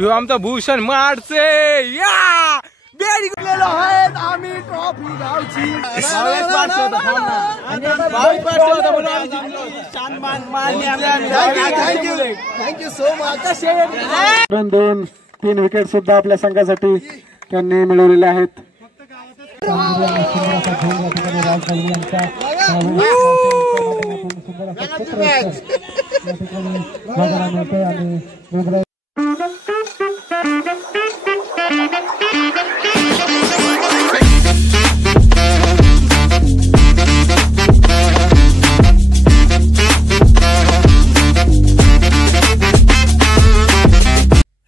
ह्यो आमचा भूषण माडचे या बेडी गेलेलो आहेत आम्ही ट्रॉफी गावची 22 पास होता म्हणून आम्ही जिंकलो. सन्मान मानले आम्ही. Thank you so much. 2-3 विकेट सुद्धा आपल्या संघासाठी त्यांनी मिळवलेले आहेत.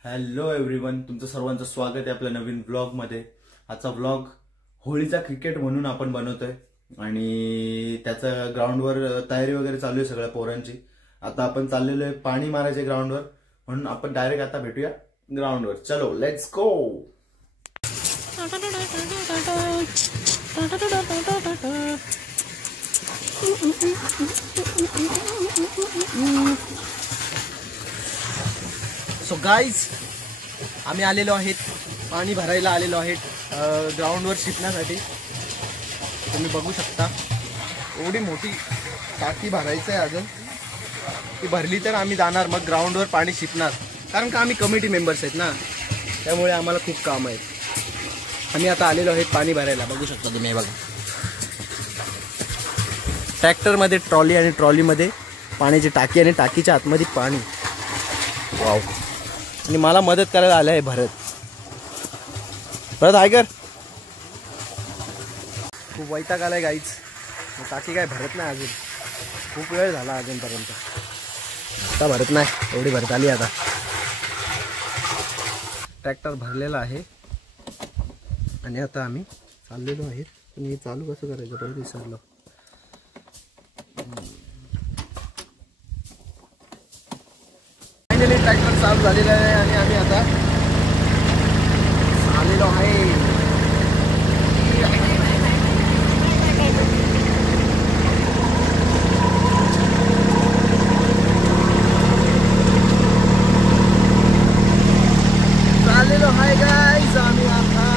हॅलो एव्हरीवन, तुमचं सर्वांचं स्वागत आहे आपल्या नवीन ब्लॉग मध्ये. आजचा ब्लॉग होळीचा क्रिकेट म्हणून आपण बनवतोय आणि त्याचा ग्राउंडवर तयारी वगैरे चालू आहे सगळ्या पोरांची. आता आपण चाललेलो आहे पाणी मारायचे ग्राउंडवर, म्हणून आपण डायरेक्ट आता भेटूया ग्राउंडवर. चलो लेट्स गो. सो गाईज, आम्ही आलेलो आहेत पाणी भरायला आलेलो आहेत ग्राउंडवर शिपण्यासाठी. तुम्ही बघू शकता एवढी मोठी टाकी भरायचं आहे अजून. ती भरली तर आम्ही जाणार मग ग्राउंडवर पाणी शिपणार, कारण का आम्ही कमिटी मेंबर्स आहेत ना, त्यामुळे आम्हाला खूप काम आहे. आम्ही आता आलेलो आहेत पाणी भरायला. बघू शकता तुम्ही, बघा ट्रॅक्टरमध्ये ट्रॉली आणि ट्रॉलीमध्ये पाण्याची टाकी आणि टाकीच्या आतमध्ये पाणी. वाव. आणि मला मदत करायला आलं आहे भरत आयकर. खूप वैताग आलाय गाईच. टाकी काय भरत नाही अजून, खूप वेळ झाला अजूनपर्यंत. आता भरत नाही, एवढी भरत आली. आता ट्रॅक्टर भरलेला आहे आणि आता आम्ही चाललेलो आहे. पण हे चालू कसं करायचं परत विसरलो. फायनली ट्रॅक्टर चालू झालेला आहे आणि आम्ही आता आलेलो आहे. चाललेलो आहे गाईज आम्ही आता.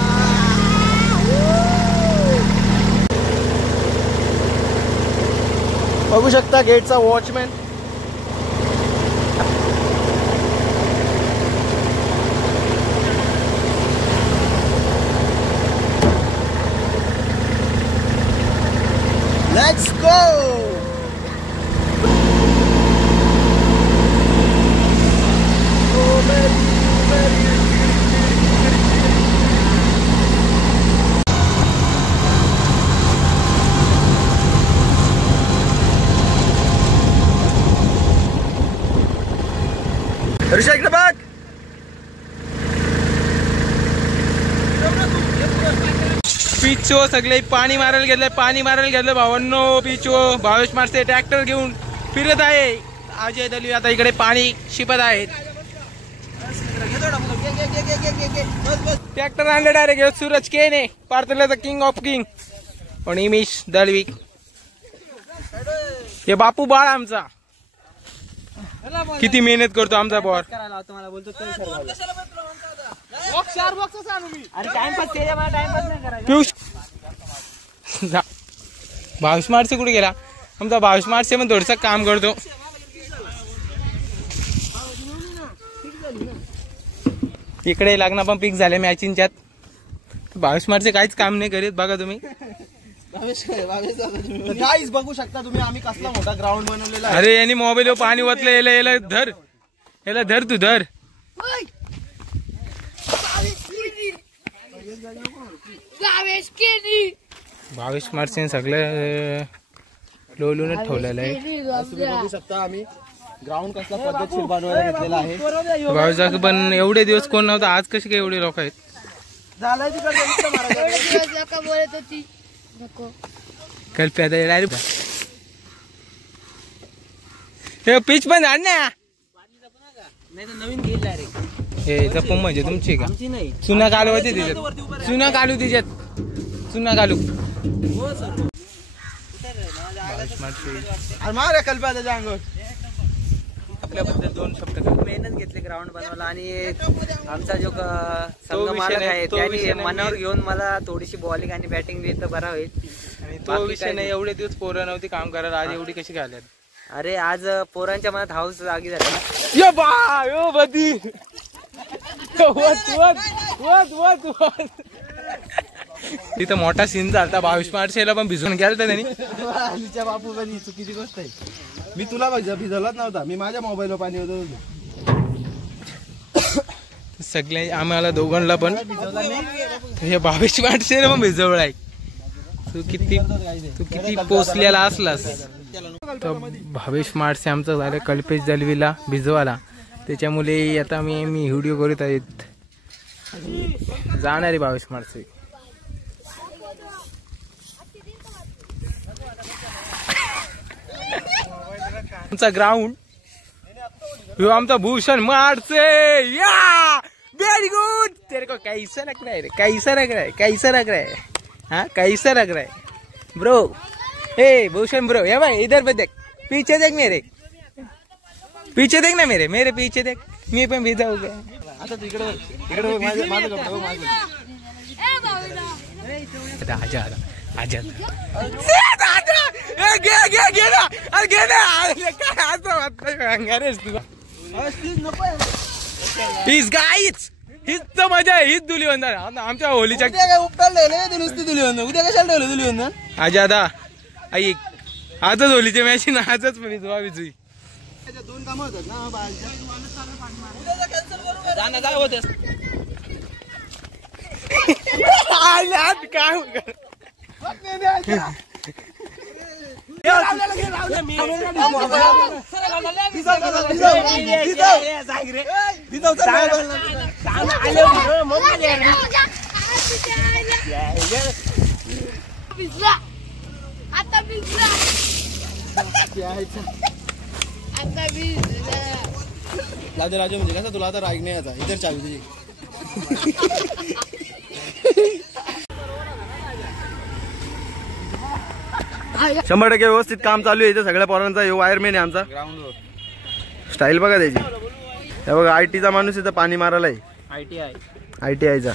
बघू शकता गेटचा वॉचमॅन. Let's go! ऋषा इकडे बघ. पिचो सगळे पाणी मारायला घेतलं भावांनो. पिचो 22 मार्चचे ट्रॅक्टर घेऊन फिरत आहे. अजय दलवी आता इकडे पाणी शिपत आहेत. ट्रॅक्टर आणले डायरेक्ट सूरज केने, पार्थल्याचा किंग ऑफ किंग आणि इमिश दलवी. हे बापू बाळ आमचा किती मेहनत करतो आमचा बॉल. पियुष 22 मार्च कुठे गेला आमचा? 22 मार्च पण थोडस काम करतो. इकडे लग्न पण पिक झाले मॅचिंगच्यात. 22 मार्च काहीच काम नाही करीत. बघा तुम्ही गाईज, बघू शकता तुम्ही आम्ही कसला मोठा ग्राउंड बनवलेला आहे. अरे यांनी मोबाईल पाणी ओतलं. याला धर, याला धर, तू धर. 22 मार्च सगळं लोलूनच ठेवलेलं आहे. तुम्ही बघू शकता आम्ही ग्राउंड कसला पद्धतशीर बनवायला घेतलेला आहे. 22 पण एवढे दिवस कोण नव्हतं, आज कसे काय एवढे लोक आहेत. कल्पी आता डायरेक्ट हे पिच पण झाड ना नवीन घेईल डायरेक्ट. हे जपून म्हणजे तुमची का? चुना कालू होती त्याच्यात, चुना कालू त्याच्यात, चुना कालू. मारे कल्पी त्याच्या अंगावर आपल्याबद्दल 2 शब्द काय? मेहनत घेतली ग्राउंड बनवायला आणि आमचा जो संघ मालक आहे त्याने मनावर घेऊन मला थोडीशी बॉलिंग आणि बॅटिंग दिली तर बरा होईल. आणि तो विषय नाही, एवढे दिवस पोरं नव्हती काम करायला, आज एवढी कशी घालत? अरे आज पोरांच्या मनात हाऊस जागी झाली. यो बा यो बदी तिथं मोठा सीन झाला. 22 मार्चला पण भिजून गेलता त्यांनी. अलीच्या बापू ही चुकीची गोष्ट आहे. मी तुला भिजवलाच नव्हता, मी माझ्या मोबाईलवर पाणी होतं. सगळे आम्हाला दोघांना पण हे 22 मार्चला पण भिजवलाय. तू किती पोचलेला असलास. तर 22 मार्च आमचं झालं कल्पेश दलवीला भिजवाला. त्याच्यामुळे आता मी व्हिडिओ करत आहेत. जाणार आहे 22 मार्च. आमचा ग्राउंड ह्यो आमचा भूषण मारसे. या वेरी गुड. तेरे को कैसा लग रहा है रे? कैसा लग रहा है? कैसा लग रहा है? हाँ कैसा लग रहा है ब्रो? हे भूषण ब्रो, ये भाई इधर पे देख, पीछे देख मेरे, पीछे देख ना मेरे पीछे देख. मी पण भिजा हो गया. आता तिकडे माझं कपडे बघ माझं. आजा आजा घे ना. काय असं वाटतं अंगारेस तुला? हीच गाईच हीच तर मजा आहे. हीच दुली वंदन आमच्या होलीच्या. उद्या कशाला ठेवलं दुली वंदन? आजा आता ऐक, आजच होलीचे मॅच ना, आजच भिजवा भिजवी. 2 कामं होतात ना बाळाच्या. राजा म्हणजे कसं तुला आता राग नाही यायचा. इतर चावी तुझी. 100% व्यवस्थित काम चालू आहे इथे सगळ्या पोरांचा. हे वायरमॅन आहे आमचा. स्टाईल बघा त्याची. हे बघा आयटीचा माणूस इथं पाणी मारायला आहे. ITIचा.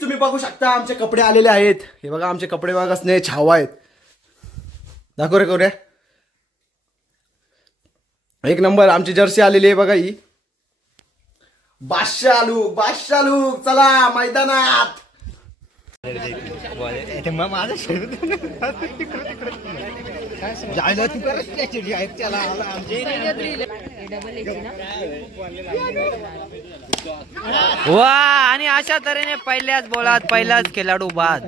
तुम्ही बघू शकता आमचे कपडे आलेले आहेत. हे बघा आमचे कपडे बघा कसले छावा आहेत. दाखव रे करूया. एक नंबर आमची जर्सी आलेली आहे बघा ही. बादशाह लूक चला मैदानात. वा आणि अशा तऱ्हेने पहिल्याच बोलात पहिलाच खेळाडू बाद.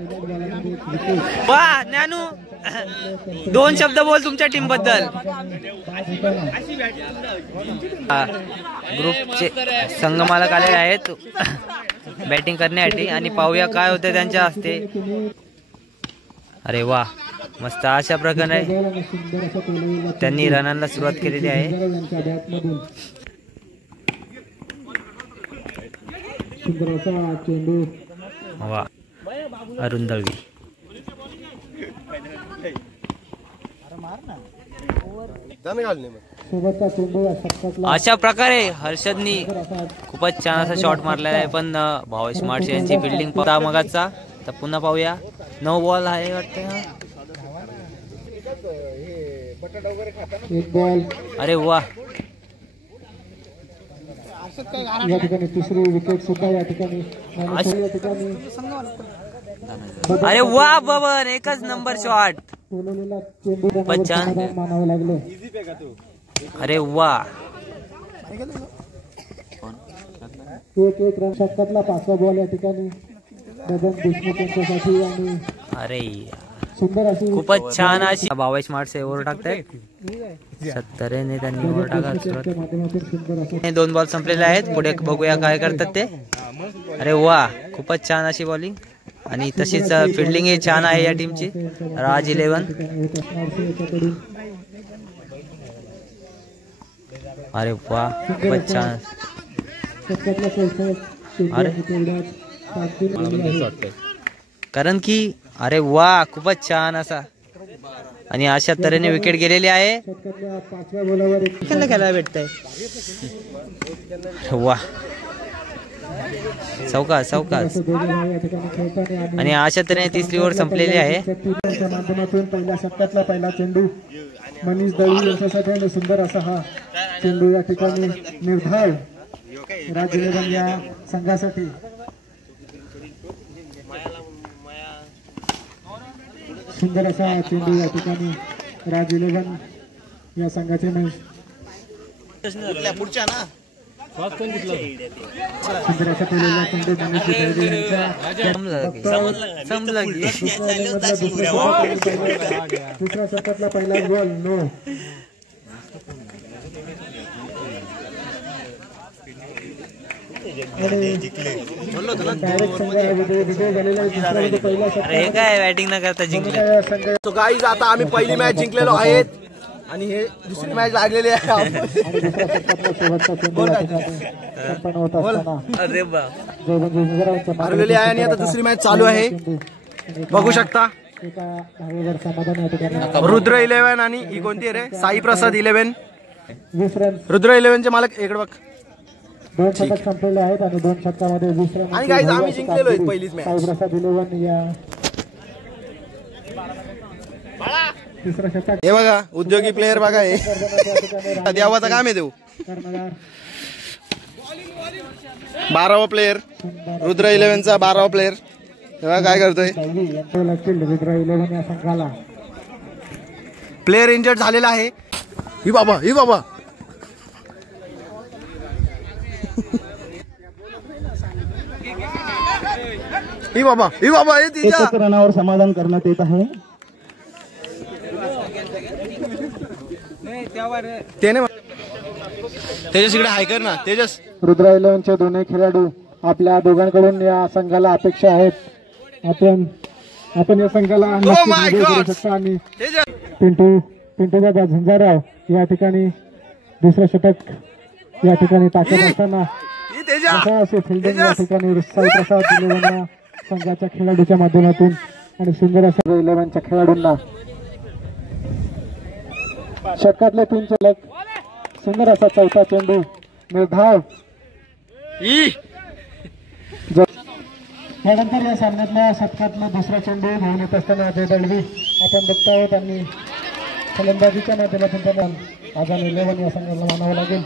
वा ज्ञानू 2 शब्द बोल तुमच्या टीम बद्दल. ग्रुपचे संघ मालक आलेले आहेत बॅटिंग करण्यासाठी आणि पाहूया काय होते त्यांच्या हस्ते. अरे वा मस्त. अशा प्रकारे त्यांनी रनांना सुरुवात केलेली आहे. वा अरुण दळवी. अशा प्रकारे हर्षदनी खूपच छान असा शॉट मारलेला आहे. पण भाऊ स्मार्ट यांची फिल्डिंग पाहता मगाचा. तर पुन्हा पाहूया. 9 बॉल आहे वाटतं. अरे वा. या ठिकाणी 3री विकेट सुद्धा या ठिकाणी. अरे वा बबन एकच नंबर शॉट. मानावं लागलं. अरे वा. 1 रन षटकातला 5वा बॉल या ठिकाणी बबन देशमुख यांच्यासाठी. आणि अरे सुंदर अशी खूपच छान अशी भाऊ स्मार्ट से ओव्हर टाकताय. 70 त्यांनी ओव्हर टाकत. 2 बॉल संपलेले आहेत. पुढे बघूया काय करतात ते. अरे वा खूपच छान अशी बॉलिंग आणि तशीच फिल्डिंग ही छान आहे या टीमची. राज 11. अरे वा खूपच छान. कारण की अरे वा खूपच छान असा आणि अशा तऱ्हेने विकेट गेलेली आहे. षटकातल्या 5व्या बॉलावर एक खेळायला भेटतंय. वा चौकास चौकास दोघे धाव या ठिकाणी खेळताना आणि अशा तऱ्हेने तिसरी ओव्हर संपलेली आहे. त्यांच्या माध्यमातून पहिल्या षटकातला पहिला चेंडू मनीष दळवी यांच्यासाठी आणि सुंदर असा हा चेंडू या ठिकाणी निर्धाव राज्य इलेव्हन या संघासाठी. सुंदर असा चेंडू या ठिकाणी राज इलेव्हन या संघाचे पुढच्या ना सुंदर असा केलेला चेंडू मनीष दळवी यांच्या दुसऱ्या षटकातला पहिला बॉल नो. डायरेक्ट संघ विजय झालेला आहे. पहिला अरे काय बॅटिंग न करता जिंकले. संघ तो गाईज आता आम्ही पहिली मॅच जिंकलेलो आहेत आणि हे दुसरी मॅच लागलेली आहे. आणि दुसऱ्या षटकातला शेवटचा चेंडू या ठिकाणी संपन्न होत असताना अरे बा हरलेली आहे आणि आता दुसरी मॅच चालू आहे. बघू शकता एका धावेवर समाधान या ठिकाणी. रुद्र 11 आणि ही कोणती आहे रे? साई प्रसाद 11. 20 रन रुद्र 11चे मालक इकडे बघ. 2 षटक संपलेले आहेत आणि 2 षटकामध्ये 20 रन. आणि guys, आम्ही जिंकलेलो आहे पहिलीच मॅच. साई प्रसाद 11 या तिसरा षटक हे बघा उद्योगी प्लेयर बघा हे देवाचं काम आहे देऊ. कर्णधार 12वा प्लेयर रुद्र 11चा 12वा प्लेयर. तेव्हा काय करतोय? दळवी यांचे लागतील रुद्र 11 या संघाला. प्लेयर इंजर्ड झालेला आहे. ही बाबा ही बाबा ही बाबा हे तिच्या रनावर समाधान करण्यात येत आहे. त्याने तेजस इकडे हाय कर ना तेजस. रुद्र 11चे दोन्ही खेळाडू आपल्या दोघांकडून या संघाला अपेक्षा आहेत. आपण या संघाला नक्कीच my विजय करू God. शकता. आणि तेजस पिंटू दादा झंझाराव या ठिकाणी दुसरं षटक या ठिकाणी टाकत असताना ही तेजस असे फिल्डिंग या ठिकाणी साई प्रसाद 11 संघाच्या खेळाडूच्या माध्यमातून आणि सुंदर अशा 11च्या खेळाडूंना षटकातले 3 चलक. सुंदर असा चौथा चेंडू निर्धाव. यानंतर या सामन्यातल्या षटकातला दुसरा चेंडू घेऊन येत असताना अजय दळवी आपण बघतो आहोत आणि फलंदाजीच्या माध्यमातून त्यांना आझाद 11 या संघाला मानावं लागेल.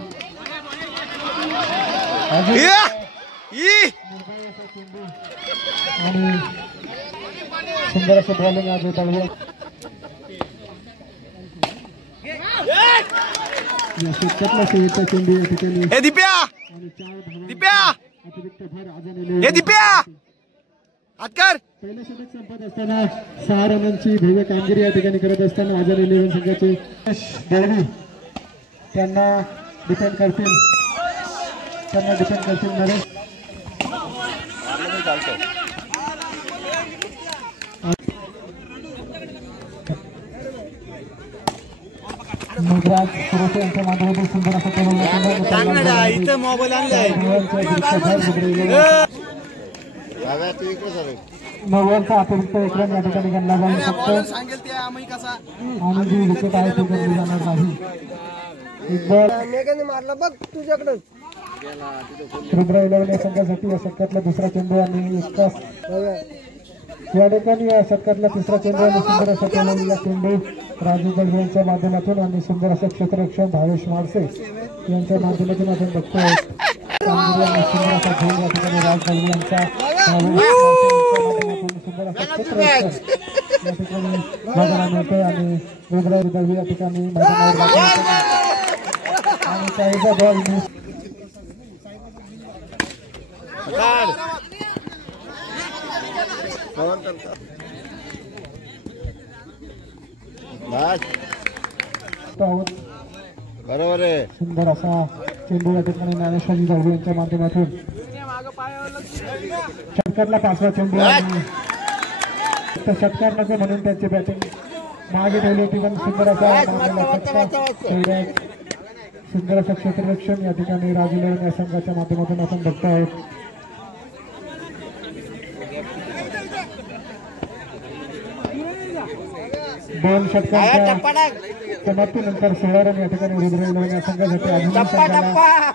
आणि सुंदर असं बॉलिंग अजय दळवी. या षटकातला शेवटचा चेंडू या ठिकाणी हे दिप्या आणि 4 धावा दिप्या अतिरिक्त भर आझाद हे 11. दिप्या हात कर. पहिलं षटक संपत असताना 6 रनांची भव्य कामगिरी या ठिकाणी करत असताना आझाद 11 संघाचे दळवी त्यांना डिफेंड करतील नरेश. मेघराज सुरेश यांच्या माध्यमातून सुंदर असं नव्वदचा अतिरिक्त एक रन या ठिकाणी गणला जाऊ शकतो आणि जी विकेट आहे ती गणली जाणार नाही. मारला बघ तुझ्याकडे. रुद्र 11 या संघासाठी या षटकातला दुसरा चेंडू आणि या ठिकाणी या षटकातला तिसरा चेंडू आणि सुंदर असा केलेला चेंडू राजू दळवी यांच्या माध्यमातून आणि सुंदर असं क्षेत्ररक्षण भावेश माडसे यांच्या माध्यमातून आपण बघतोय. सुंदर असा खेळ या ठिकाणी राज दळवी यांच्या माध्यमातून सुंदर असं क्षेत्ररक्षण या ठिकाणी बघायला मिळतोय आणि रुद्र दळवी या ठिकाणी मैदानावर आणि त्याचा बॉल मिस. बरोबर आहे. सुंदर असा चेंडू या ठिकाणी ज्ञानेश्वरी दळवी यांच्या माध्यमातून षटकातला 5वा चेंडू आणि षटकार नको म्हणून त्यांची बॅटिंग मागे ठेवली होती पण सुंदर असा सुंदर असं क्षेत्ररक्षण या ठिकाणी राजू दळवी या संघाच्या माध्यमातून आपण बघतो आहोत. 2 षटकांच्या समाप्तीनंतर 16 रन या ठिकाणी रुद्र इलेव्हन या संघासाठी अजून संघाला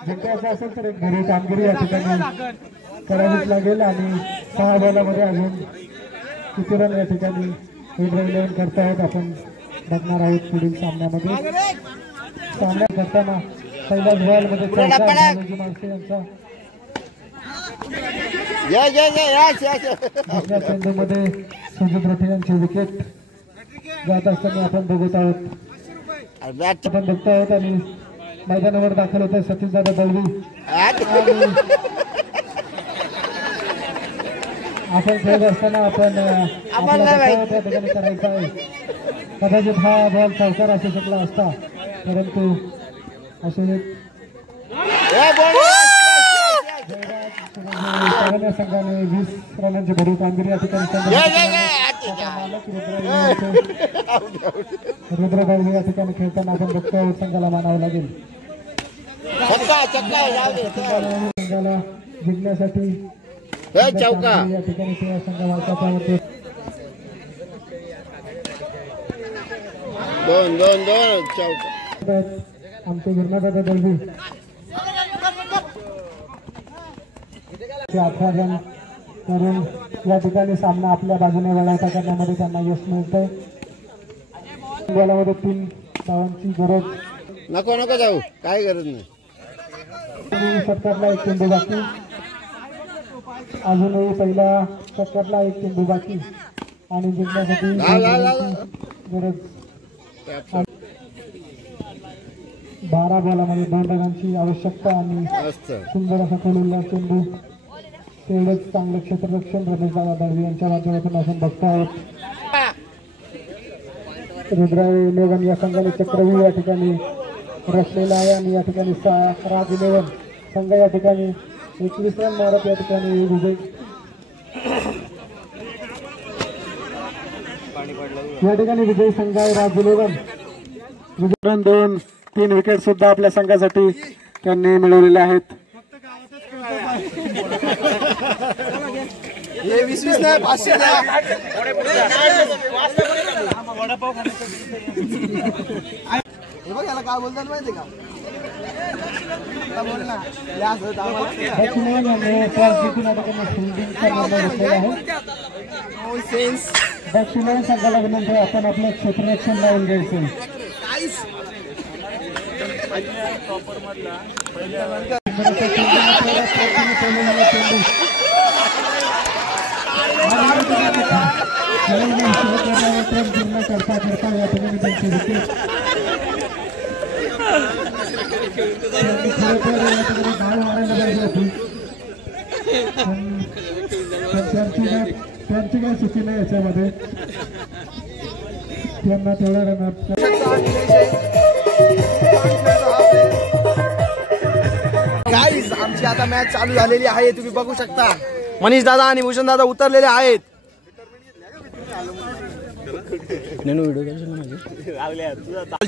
जिंकायचं असेल तर एक घरी कामगिरी या ठिकाणी करावीच लागेल आणि 6 बॉलामध्ये अजून किती रन या ठिकाणी रुद्र इलेव्हन करतायत आपण बघणार आहोत पुढील सामन्यामध्ये. सामना करताना पहिल्याच बॉलमध्ये माणसे यांचा दुसऱ्या चेंडूमध्ये सुजित रोठे यांची विकेट जात असताना आपण बघत आहोत. आपण बघतो आहोत आणि मैदानावर दाखल होते सतीशदादा दळवी. आपण खेळत असताना आपण त्या ठिकाणी करायचं आहे. कदाचित हा बॉल चौकार असू शकला असता परंतु असे संघाने 20 रनांची भरीव कामगिरी या ठिकाणी रुद्र दळवी या ठिकाणी खेळताना आपण बघतो संघाला मानावं लागेल. संघाला जिंकण्यासाठी या ठिकाणी संघाला आमचे गिरणादादा दळवी 18 रन करून या ठिकाणी सामना आपल्या बाजूने वळवता करण्यामध्ये त्यांना यश मिळतंय. बॉलामध्ये 3 धावांची गरज. नको नको जाऊ, काय गरज नाही. षटकातला 1 चेंडू बाकी. अजूनही पहिल्या षटकातला 1 चेंडू बाकी आणि जिंकण्यासाठी गरज. 12 बॉलामध्ये 2 रनांची आवश्यकता आणि सुंदर असा खेळलेला चेंडू. तेवढंच चांगलं क्षेत्ररक्षण रमेशदादा दळवी यांच्या माध्यमातून आपण बघतो आहोत. रुद्र इलेव्हन या संघाने चक्रव्यूह या ठिकाणी रचलेला आहे आणि या ठिकाणी राज इलेव्हन संघ या ठिकाणी 21 रन मारत या ठिकाणी विजय. या ठिकाणी विजयी संघ आहे राज इलेव्हन. रन देऊन 3 विकेट सुद्धा आपल्या संघासाठी त्यांनी मिळवलेले आहेत. हे 20 नाही 500 द्या. हे बघ याला काय बोलतात माहिती का? बोल ना. दक्षिण संघाला विनंती आपण आपलं क्षेत्ररक्षण लावून घ्यायचं. करता करता या ठिकाणी त्यांची विकेट धाव मारायला पाहिजे होती त्यांची काही चुकी नाही याच्यामध्ये. त्यांना तेवढ्या रनात गाईज आमची आता मॅच चालू झालेली आहे. तुम्ही बघू शकता मनीष दादा आणि भूषण दादा उतरलेले आहेत.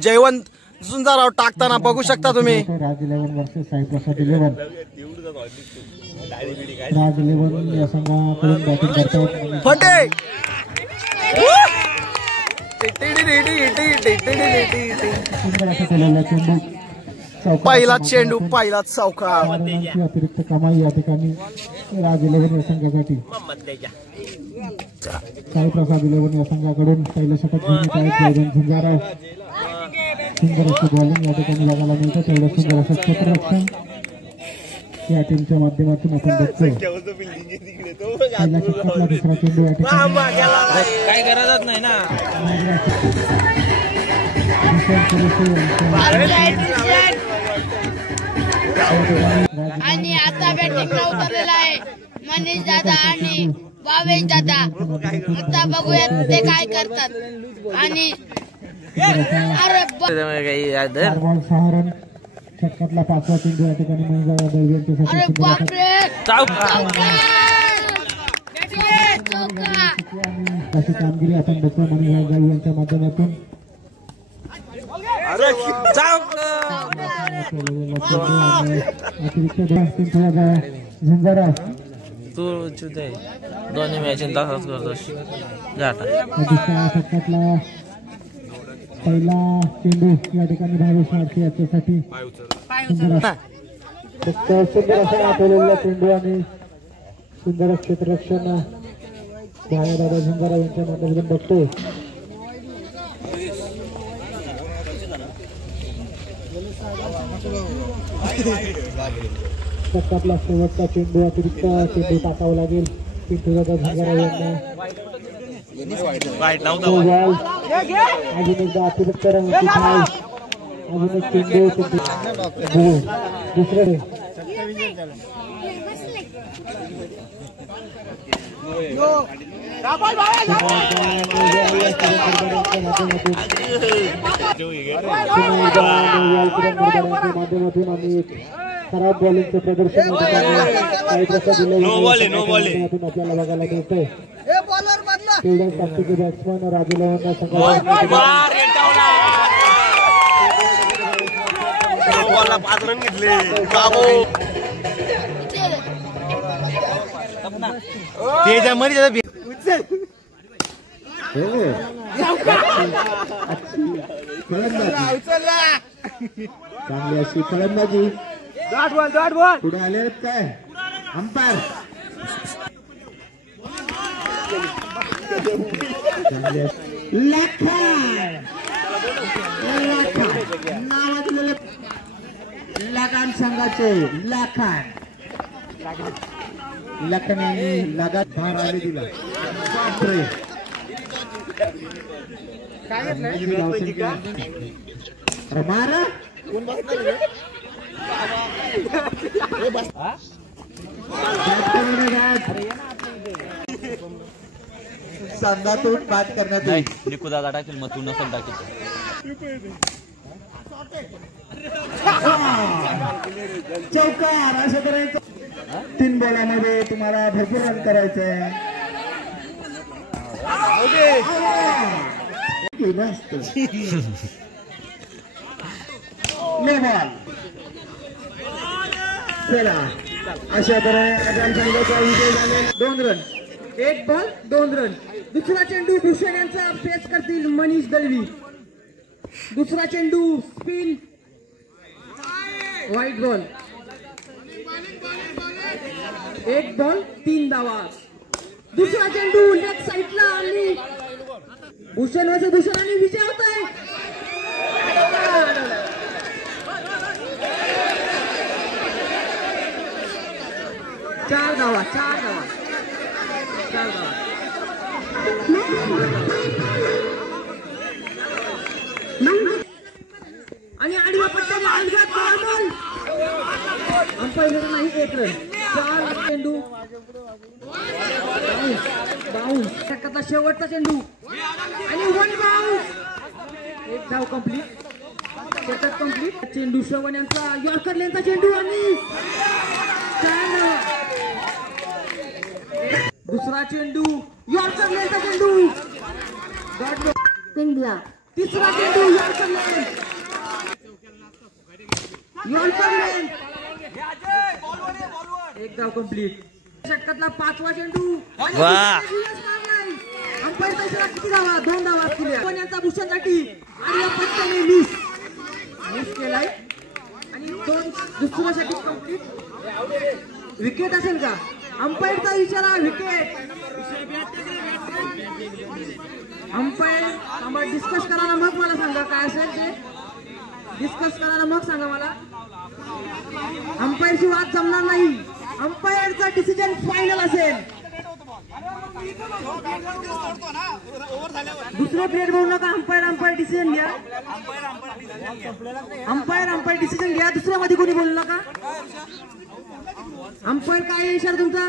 जयवंत झुंजाराव टाकताना बघू शकता तुम्ही. राज इलेव्हन वर्सेस साई प्रसाद इलेव्हन. राज इलेव्हन या संघाकडून बॅटिंग करतात. फटे पहिला चेंडू पहिलाच चौकार. अतिरिक्त कमाई या ठिकाणी राज इलेव्हन या संघासाठी. साई प्रसाद इलेव्हन या संघाकडून पहिलं षटक घेऊन येत आहेत जयवंत झुंजाराव. सुंदर अशी बॉलिंग या ठिकाणी बघायला मिळतं. तेवढं सुंदर असं क्षेत्ररक्षण या टीमच्या माध्यमातून आपण बघतो. पहिल्या षटकातला दुसरा चेंडू या ठिकाणी काय गरजच नाही ना. आणि आता बॅटिंगला उतरलेला आहे मनीष दादा आणि भावेश दादा. आता बघूयात ते काय करतात. आणि बॉल 6 रन. षटकातला 5वा चेंडू या ठिकाणी मनीषदादा दळवी यांच्यासाठी अशी कामगिरी आपण बघतो मनीषदादा दळवी यांच्या माध्यमातून. अतिरिक्त झुंजाराव तू दोन्ही मॅच तसाच करतो. दुसऱ्या षटकातला पहिला चेंडू या ठिकाणी भावेश मारते याच्यासाठी सुंदर असा आठवलेला चेंडू आणि सुंदर क्षेत्ररक्षण दादा झुंजारा यांच्या माध्यमातून बघतोय. आपला शेवटचा चेंडू अतिरिक्त चेंडू टाकावा लागेल पिंटू दादा झुंजारा यांना. अजून एकदा अतिरिक्त रंगाची फाय अजून एक चेंडू दुसरे माध्यमातून आम्ही एक खराब बॉलिंगचं प्रदर्शन आपल्याला बघायला मिळतंय. ताकदीचे बॅट्समन राजू लवंडा चांगली अशी फलंदाजी पुढे आले काय अंपायर लगान संघाचे लखने लगात भार आले दिला. मारा संघातून बाद करण्यात येईल. निकुदा टाकेल मग तू नसेल टाकेल. चौकार असं करायचं. 3 बॉलामध्ये तुम्हाला भरपूर रन करायचंय. चला अशा तऱ्हेने विजय झाले. 2 रन 1 बॉल 2 रन. दुसरा चेंडू भूषण यांचा फेस करतील मनीष दळवी. दुसरा चेंडू स्पिन व्हाईट बॉल. 1 बॉल 3 धावा. दुसरा चेंडू लेग साईडला आणि भूषण आणि विजय होत आहे. 4 धावा. आणि आडव्या पट्ट्याने अंपायर नाही 1 रन. 4 चेंडू बाउन्स. शेवटचा चेंडू आणि 1 बाउन्स. 1 धाव कंप्लीट. शतक कंप्लीट. चेंडू श्रवण यांचा यॉर्कर लेनचा चेंडू आणि 4 धावा. दुसरा चेंडू यॉर्कर लेनचा चेंडू पिंगला. तिसरा चेंडू यॉर्कर लेन. 1 धाव कंप्लीट. षटकातला 5वा चेंडू. अंपायर इशारा किती धावा? 2 धावा असतील यांचा भूषणसाठी. आणि या पट्ट्याने मिस केलाय आणि 2 दुसऱ्या षटक कंप्लीट. विकेट असेल का? अंपायरचा इशारा विकेट. अंपायर डिस्कस करा ना, मग मला सांगा काय असेल ते. डिस्कस करा ना, मग सांगा मला. अंपायरची वाद जमणार नाही. अंपायरचा डिसिजन फायनल असेल. दुसरे प्लेयर बोलू नका. अंपायर डिसिजन घ्या. अंपायर डिसिजन घ्या. दुसऱ्या मध्ये कोणी बोलू नका. अंपायर काय इशारा तुमचा?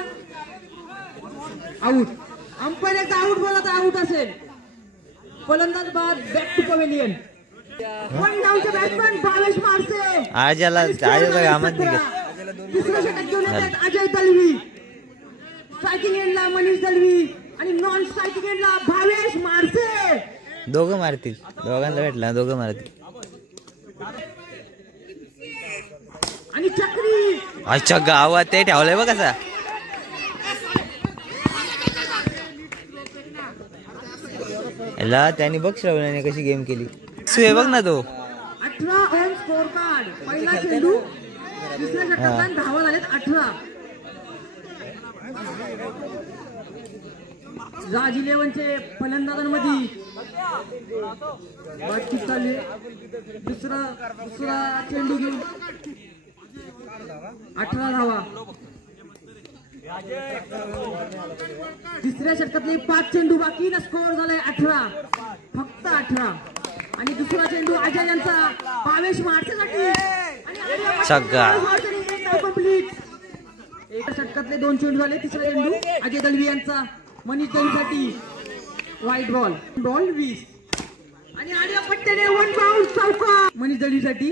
आउट. अंपायर एकदा आउट बोला तर आउट असेल. फलंदाज बाद. Back to pavilion. 1 डाऊनचे बॅट्समन भावेश मारसे. दुसरं षटक घेऊन येतात अजय दळवी. स्ट्रायकिंग एंडला मनीष दळवी आणि नॉन स्ट्रायकिंग एंडला भावेश मारसे. दोघं मारतील. दोघांना भेटला दोघं मारतील. आणि चक्री. अच्छा गावात ते ठेवलंय बघ कसा. याला त्यांनी बघ श्रवणाने कशी गेम केली. वासू आहे बघ ना तो. 18 ऑन स्कोर कार्ड. पहिला चेंडू दुसऱ्या षटकात धावा झालेत 18. राज 11चे फलंदाजांमध्ये बातचीत चालू आहे. दुसरा चेंडू घेऊन 18 धावा. तिसऱ्या षटकातले 5 चेंडू बाकी ना स्कोर झालाय 18, फक्त 18. आणि दुसरा चेंडू अजय यांचा भावेश मारसेसाठी कंप्लीट. एका षटकातले 2 चेंडू झाले. तिसरा चेंडू अजय दलवी यांचा मनीष दलवीसाठी व्हाईट बॉल 20. आणि आडव्या पट्ट्याने 1 बाउंड चौका मनीष दलवीसाठी.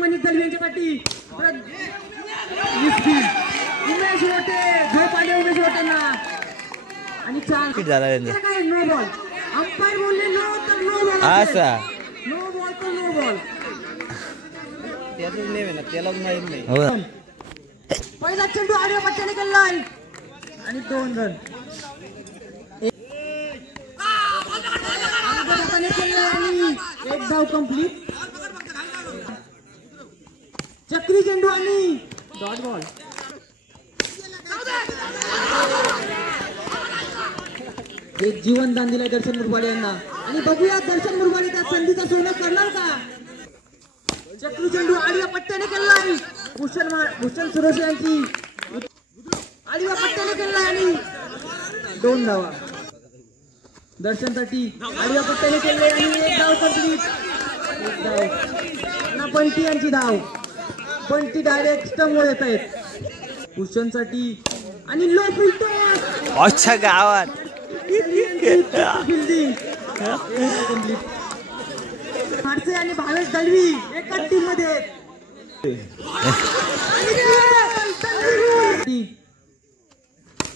मनीष दलवी यांच्यासाठी उमेश होते झोपाले उमेश होतेना. आणि 4 काय नो बॉल. अंपायर बोलले नो तर नो बॉल. असा नो बॉल तर नो बॉल. पहिला चेंडू आडव्या पट्ट्याने गेलाय आणि 2 रन. एक धाव कंप्लीट. चक्री चेंडू आणि डॉट बॉल. एक जीवनदान दिलंय दर्शन मुरबाडे यांना. आणि बघूया दर्शन मुरबाडे त्या संधीचा सोनं करणार का. चक्री चेंडू आडव्या पट्ट्याने केलाय. भूषण सुरेश यांची आडव्या पट्ट्याने केलाय आणि 2 धावा दर्शनसाठी. आडव्या पट्ट्याने केले आणि 1 धाव कंप्लीट. 1 धाव. बंटी यांची धाव. बंटी डायरेक्ट स्टंपवर येत आहेत भूषणसाठी. आणि लो फिल्टर अच्छा गावात फिल्डिंग. मारसे आणि भावेश दलवी एकाच टीम मध्ये.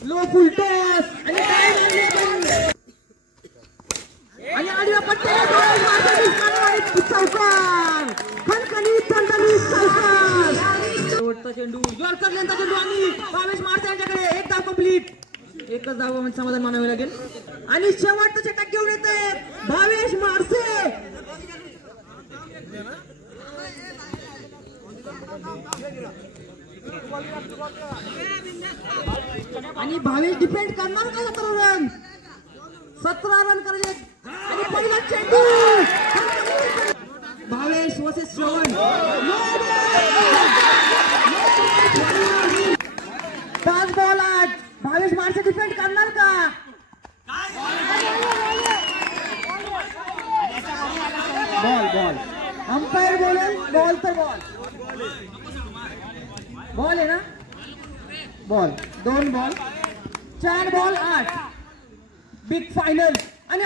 लो फुल टॉस आणि आडव्या पट्ट्याने चौकार. खणखणीत दणदणीत चौकार. शेवटचा चेंडू यॉर्करचा चेंडू आणि भावेश मारसे यांच्याकडे. 1 धाव कंप्लीट. 1च धाव म्हणजे समाधान मानावे लागेल. आणि शेवटचा षटक घेऊन येते भावेश मारसे. आणि भावेश डिफेंड करणार का 17 रन करायचे. आणि पहिला चेंडू भावेश वर्सेस श्रवण. 5 बॉल आज. भावेश मारसे डिफेंड करणार का. बॉल अंपायर बोलेल बॉल तर बॉल आहे ना. Ball 2 ball 4 ball 8. Big final. आणि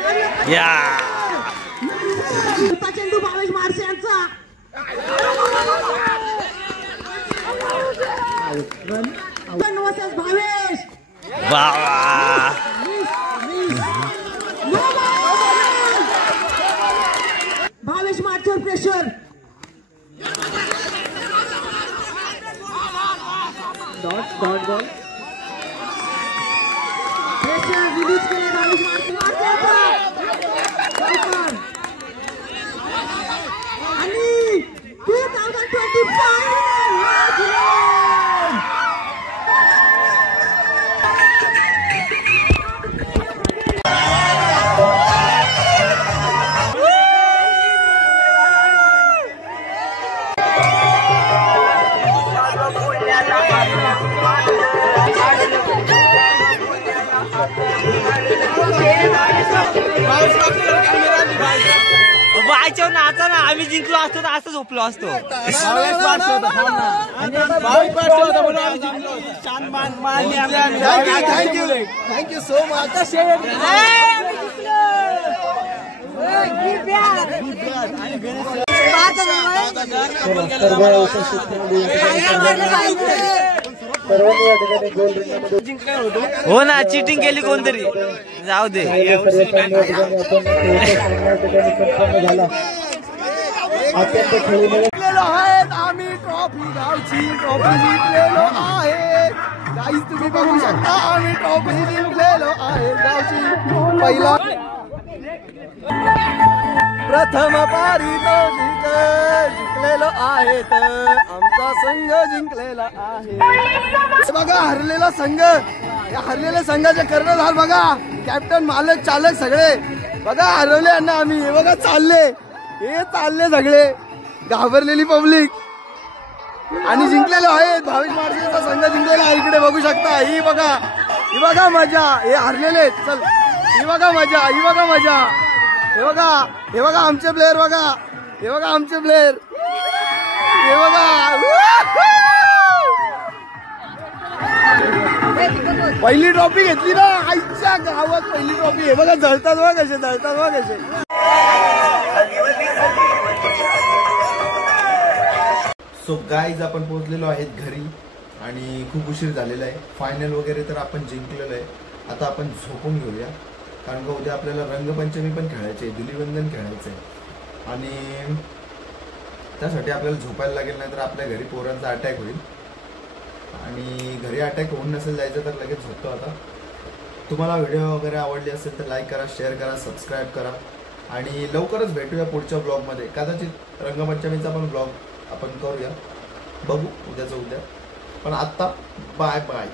चेंडू भावेश मारसे यांचा. Run versus Bhavesh. भावेश मारच्यावर pressure. Dot ball pressure release केले भावेश मारचे. आणि 2025 बायच्या नाचा ना. आम्ही जिंकलो असतो तर असं झोपलो असतो. Thank you so much. हो ना चिटिंग केली कोणतरी. जाऊ दे. आम्ही ट्रॉफी गावची ट्रॉफी जिंकलेलो आहे. गाईस तुम्ही बघू शकता आम्ही ट्रॉफी जिंकलेलो आहे गावची पहिला प्रथम पारितोषिक जिंकलेलो आहेत आमचा संघ जिंकलेला आहे बघा हरलेला संघ या हरलेल्या संघाचे कर्णधार बघा कॅप्टन मालक चालक सगळे बघा हरवले यांना आम्ही हे बघा हे चालले सगळे घाबरलेली पब्लिक आणि जिंकलेलो आहेत 22 मार्चचा संघ जिंकलेला आहे इकडे बघू शकता ही बघा मजा हे हरलेले चल ही बघा मजा हे बघा आमचे प्लेयर हे बघा पहिली ट्रॉफी घेतली ना आईच्या गावात पहिली ट्रॉफी हे बघा जळतात बघा कसे सो गाईज आपण पोहोचलेलो आहेत घरी आणि खूप उशीर झालेला आहे फायनल वगैरे तर आपण जिंकलेलो आहे आता आपण झोपून घेऊया कारण का उद्या आपल्याला रंगपंचमी पण खेळायची आहे धुलीवंदन खेळायचं आहे आणि त्यासाठी आपल्याला झोपायला लागेल नाही तर आपल्या घरी पोरांचा अटॅक होईल आणि घरी अटॅक होऊन नसेल जायचं तर लगेच झोपतो आता तुम्हाला व्हिडिओ वगैरे आवडली असेल तर लाईक करा शेअर करा सबस्क्राईब करा आणि लवकरच भेटूया पुढच्या ब्लॉगमध्ये कदाचित रंगपंचमीचा पण ब्लॉग आपण करूया बघू उद्याचं उद्या पण आत्ता बाय बाय